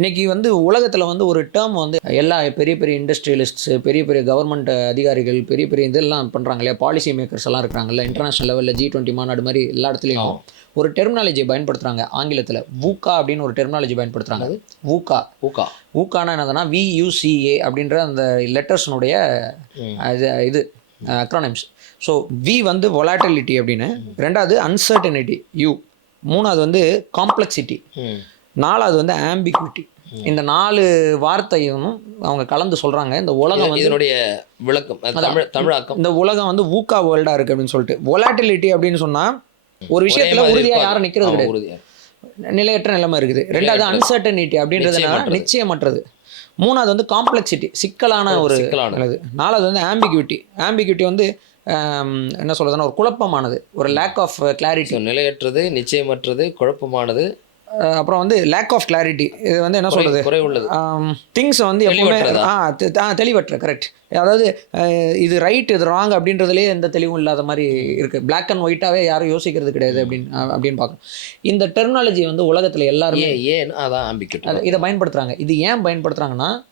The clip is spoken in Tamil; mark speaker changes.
Speaker 1: இன்னைக்கு வந்து உலகத்தில் வந்து ஒரு டேர்ம் வந்து எல்லா பெரிய பெரிய இண்டஸ்ட்ரியலிஸ்ட்ஸ் பெரிய பெரிய கவர்மெண்ட் அதிகாரிகள் பெரிய பெரிய இதெல்லாம் பண்ணுறாங்க இல்லையா? பாலிசி மேக்கர்ஸ் எல்லாம் இருக்கிறாங்கல்ல இன்டர்நேஷனல் லெவலில் ஜி டுவெண்ட்டி மாநாடு மாதிரி எல்லா இடத்துலையும். ஒரு டெர்மினாலஜியை பயன்படுத்துகிறாங்க ஆங்கிலத்தில். வூக்கா அப்படின்னு ஒரு டெர்மினாலஜி பயன்படுத்துகிறாங்க அது? வூக்கா
Speaker 2: ஊக்கா
Speaker 1: ஊக்கானா என்னதுன்னா வியூசிஏ அப்படின்ற அந்த லெட்டர்ஸ்னுடைய இது இது அக்ரானிம்ஸ் ஸோ வி வந்து வொலாட்டிலிட்டி அப்படின்னு. ரெண்டாவது அன்சர்டனிட்டி யூ மூணாவது வந்து காம்ப்ளெக்சிட்டி நாலாவது வந்து ஆம்பிகுவிட்டி இந்த நாலு வார்த்தையும் அவங்க கலந்து சொல்றாங்க. இந்த உலகம் வந்து
Speaker 2: இதனுடைய விளக்கம். தமிழ் தமிழாக்கம்.
Speaker 1: இந்த உலகம் வந்து வூக்கா வேர்ல்டா இருக்கு அப்படின்னு சொல்லிட்டு. வொலாட்டிலிட்டி அப்படின்னு சொன்னா ஒரு விஷயத்துல
Speaker 2: ஒரே மாதிரி
Speaker 1: உறுதியா
Speaker 2: இருப்பாங்க.
Speaker 1: யாரும் நிக்கிறது
Speaker 2: ஆமா,
Speaker 1: கிடையாது. நிலையற்ற நிலைமை இருக்குது. ரெண்டாவது. அன்சர்டனிட்டி அப்படின்றது
Speaker 2: நிச்சயமற்றது.
Speaker 1: மூணாவது வந்து காம்ப்ளெக்சிட்டி சிக்கலான ஒரு
Speaker 2: சிக்கலானது.
Speaker 1: இது நாலாவது வந்து ஆம்பிகுவிட்டி ஆம்பிகுவிட்டி வந்து என்ன சொல்றதுன்னா ஒரு குழப்பமானது. ஒரு லேக் ஆஃப் கிளாரிட்டி
Speaker 2: நிலையற்றது நிச்சயமற்றது குழப்பமானது
Speaker 1: அப்புறம் வந்து லேக் ஆஃப் கிளாரிட்டி இது வந்து என்ன சொல்றது?
Speaker 2: குறை உள்ளது
Speaker 1: திங்ஸ் வந்து எப்பவுமே? ஆ தெளிவற்ற கரெக்ட் அதாவது இது ரைட் இது ராங் அப்படின்றதுலேயே எந்த தெளிவும் இல்லாத மாதிரி இருக்கு. Black அண்ட் ஒயிட்டாவே யாரும் யோசிக்கிறது கிடையாது அப்படின்னு அப்படின்னு பார்க்கணும். இந்த டெர்மினாலஜி வந்து உலகத்துல எல்லாருமே
Speaker 2: ஏன் அதான் ஆம்பிக்கிட்டு
Speaker 1: அது- இதை பயன்படுத்துறாங்க. இது ஏன் பயன்படுத்துறாங்கன்னா